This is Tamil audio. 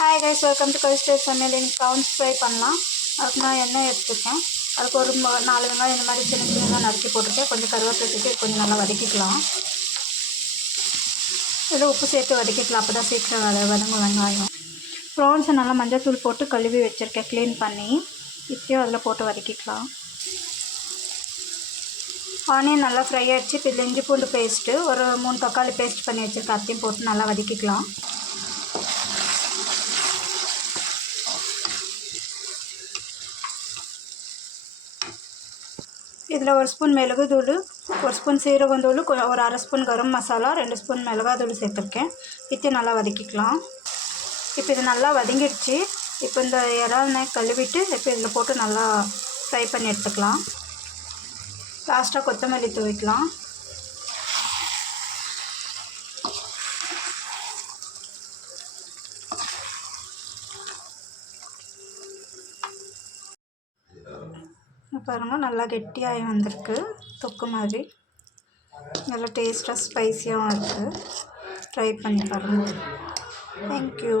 ஹாய் கைஸ், வெல்கம் டு கவிஸ்டர் சமையல். எனக்கு ப்ரான்ஸ் ஃப்ரை பண்ணலாம். அதுக்கு நான் எண்ணெய் எடுத்துருக்கேன். அதுக்கு ஒரு 4 வெங்காயம் இந்த மாதிரி சின்ன சின்னதாக நறுக்கி போட்டிருக்கேன். கொஞ்சம் கருவேப்பிலை கொஞ்சம் நல்லா வதக்கிக்கலாம். இதில் உப்பு சேர்த்து வதக்கிக்கலாம், அப்போ தான் சீக்கிரம் வதங்கும் வெங்காயம். ப்ரான்ஸை நல்லா மஞ்சள் தூள் போட்டு கழுவி வச்சுருக்கேன், க்ளீன் பண்ணி. இப்போயும் அதில் போட்டு வதக்கிக்கலாம். ஆனியன் நல்லா ஃப்ரை ஆகிடுச்சு. இப்போ இதில் இஞ்சி பூண்டு பேஸ்ட்டு ஒரு 3 தக்காளி பேஸ்ட் பண்ணி வச்சுருக்கேன், அதையும் போட்டு நல்லா வதக்கிக்கலாம். இதில் 1 ஸ்பூன் மிளகுத்தூள், 1 ஸ்பூன் சீரகத்தூள், ஒரு 1/2 ஸ்பூன் கரம் மசாலா, 2 ஸ்பூன் மிளகாத்தூள் சேர்த்துருக்கேன். இதை நல்லா வதக்கிக்கலாம். இப்போ இது நல்லா வதங்கிடுச்சு. இப்போ இந்த இறால் கழுவிட்டு இப்போ இதில் போட்டு நல்லா ஃப்ரை பண்ணி எடுத்துக்கலாம். லாஸ்ட்டாக கொத்தமல்லி தூவிக்கலாம். பாருங்கள், நல்லா கெட்டியாகி வந்திருக்கு. தொக்கு மாதிரி நல்லா டேஸ்ட்டாக ஸ்பைஸியாகவும் இருக்குது. ட்ரை பண்ணி பாருங்கள். தேங்க்யூ.